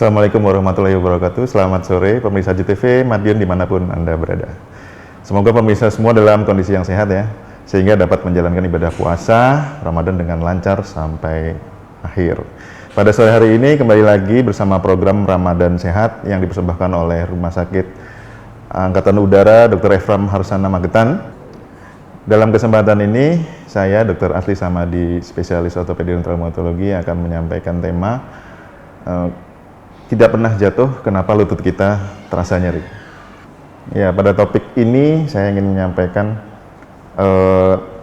Assalamualaikum warahmatullahi wabarakatuh. Selamat sore pemirsa JTV, Madiun dimanapun Anda berada. Semoga pemirsa semua dalam kondisi yang sehat ya, sehingga dapat menjalankan ibadah puasa Ramadan dengan lancar sampai akhir. Pada sore hari ini kembali lagi bersama program Ramadan Sehat yang dipersembahkan oleh Rumah Sakit Angkatan Udara Dr. Efram Harsana Magetan. Dalam kesempatan ini, saya Dr. Asli Samadi, spesialis ortopedi dan traumatologi, akan menyampaikan tema tidak pernah jatuh, kenapa lutut kita terasa nyeri. Ya, pada topik ini saya ingin menyampaikan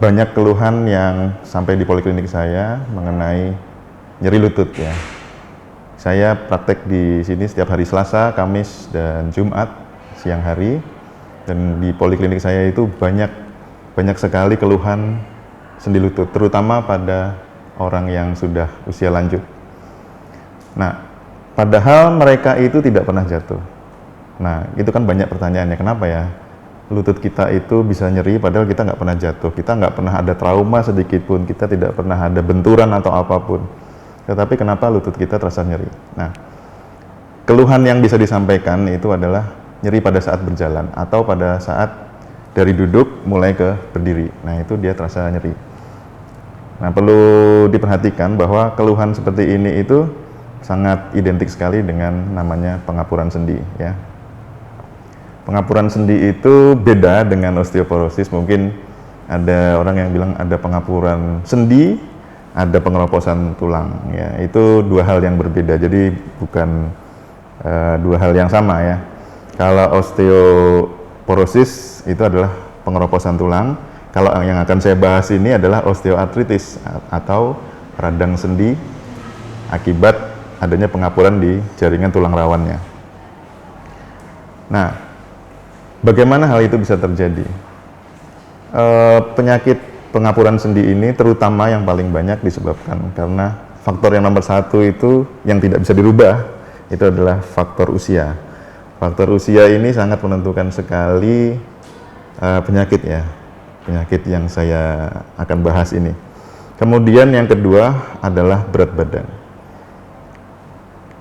banyak keluhan yang sampai di poliklinik saya mengenai nyeri lutut ya. Saya praktek di sini setiap hari Selasa, Kamis, dan Jumat siang hari, dan di poliklinik saya itu banyak sekali keluhan sendi lutut, terutama pada orang yang sudah usia lanjut. Nah, padahal mereka itu tidak pernah jatuh. Nah, itu kan banyak pertanyaannya, kenapa ya lutut kita itu bisa nyeri padahal kita nggak pernah jatuh, kita nggak pernah ada trauma sedikit pun, kita tidak pernah ada benturan atau apapun. Tetapi kenapa lutut kita terasa nyeri? Nah, keluhan yang bisa disampaikan itu adalah nyeri pada saat berjalan atau pada saat dari duduk mulai ke berdiri. Nah, itu dia terasa nyeri. Nah, perlu diperhatikan bahwa keluhan seperti ini itu sangat identik sekali dengan namanya pengapuran sendi ya. Pengapuran sendi itu beda dengan osteoporosis. Mungkin ada orang yang bilang ada pengapuran sendi, ada pengeroposan tulang ya. Itu dua hal yang berbeda. Jadi bukan dua hal yang sama ya. Kalau osteoporosis itu adalah pengeroposan tulang. Kalau yang akan saya bahas ini adalah osteoartritis atau radang sendi akibat adanya pengapuran di jaringan tulang rawannya. Nah, bagaimana hal itu bisa terjadi? Penyakit pengapuran sendi ini terutama yang paling banyak disebabkan karena faktor yang nomor satu itu yang tidak bisa dirubah, itu adalah faktor usia. Faktor usia ini sangat menentukan sekali penyakit ya, penyakit yang saya akan bahas ini. Kemudian yang kedua adalah berat badan.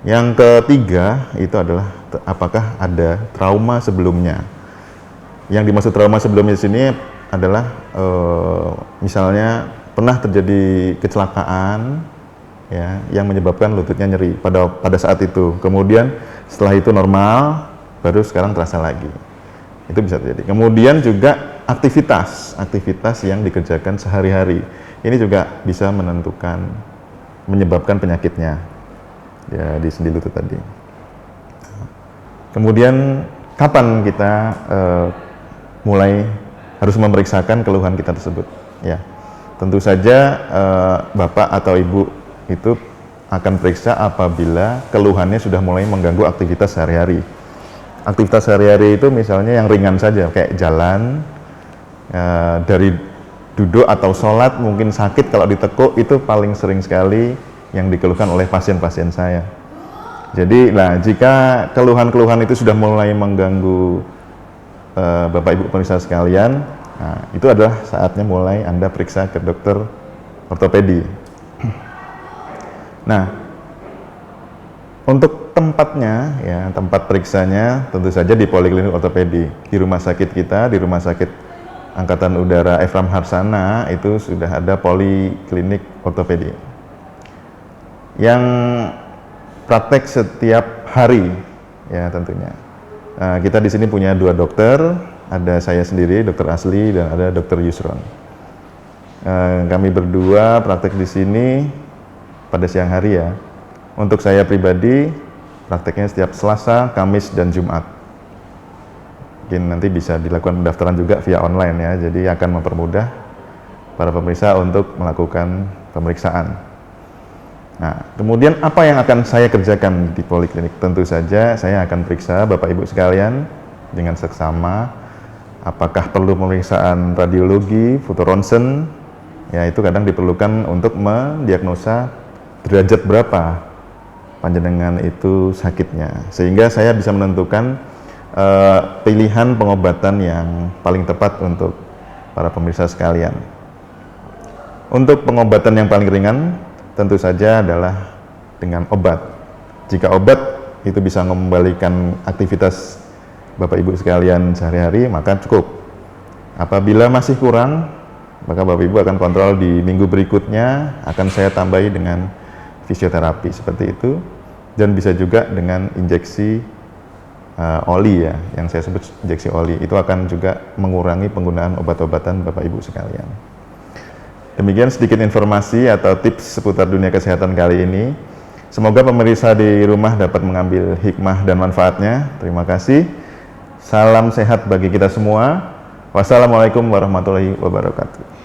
Yang ketiga itu adalah apakah ada trauma sebelumnya. Yang dimaksud trauma sebelumnya di sini adalah misalnya pernah terjadi kecelakaan ya yang menyebabkan lututnya nyeri pada saat itu. Kemudian setelah itu normal, baru sekarang terasa lagi. Itu bisa terjadi. Kemudian juga aktivitas yang dikerjakan sehari-hari. Ini juga bisa menyebabkan penyakitnya. Ya, di sendi lutut tadi. Kemudian kapan kita mulai harus memeriksakan keluhan kita tersebut? Ya, tentu saja bapak atau ibu itu akan periksa apabila keluhannya sudah mulai mengganggu aktivitas sehari-hari. Aktivitas sehari-hari itu misalnya yang ringan saja, kayak jalan, dari duduk atau sholat mungkin sakit kalau ditekuk, itu paling sering sekali yang dikeluhkan oleh pasien-pasien saya. Jadi, jika keluhan-keluhan itu sudah mulai mengganggu Bapak Ibu pemirsa sekalian, itu adalah saatnya mulai Anda periksa ke dokter ortopedi. Nah, untuk tempatnya, ya tempat periksanya tentu saja di poliklinik ortopedi. Di rumah sakit kita, di Rumah Sakit Angkatan Udara Efram Harsana itu sudah ada poliklinik ortopedi yang praktek setiap hari ya tentunya. Kita di sini punya dua dokter, ada saya sendiri Dr. Asli dan ada Dr. Yusron. Kami berdua praktek di sini pada siang hari ya. Untuk saya pribadi prakteknya setiap Selasa, Kamis, dan Jumat. Mungkin nanti bisa dilakukan pendaftaran juga via online ya, jadi akan mempermudah para pemirsa untuk melakukan pemeriksaan. Nah, kemudian apa yang akan saya kerjakan di poliklinik? Tentu saja saya akan periksa Bapak Ibu sekalian dengan seksama. Apakah perlu pemeriksaan radiologi, foto ronsen? Ya, itu kadang diperlukan untuk mendiagnosa derajat berapa panjenengan itu sakitnya. Sehingga saya bisa menentukan pilihan pengobatan yang paling tepat untuk para pemirsa sekalian. Untuk pengobatan yang paling ringan tentu saja adalah dengan obat. Jika obat itu bisa mengembalikan aktivitas Bapak Ibu sekalian sehari-hari, maka cukup. Apabila masih kurang, maka Bapak Ibu akan kontrol di minggu berikutnya, akan saya tambahi dengan fisioterapi seperti itu, dan bisa juga dengan injeksi oli ya, yang saya sebut injeksi oli, itu akan juga mengurangi penggunaan obat-obatan Bapak Ibu sekalian. Demikian sedikit informasi atau tips seputar dunia kesehatan kali ini. Semoga pemirsa di rumah dapat mengambil hikmah dan manfaatnya. Terima kasih. Salam sehat bagi kita semua. Wassalamualaikum warahmatullahi wabarakatuh.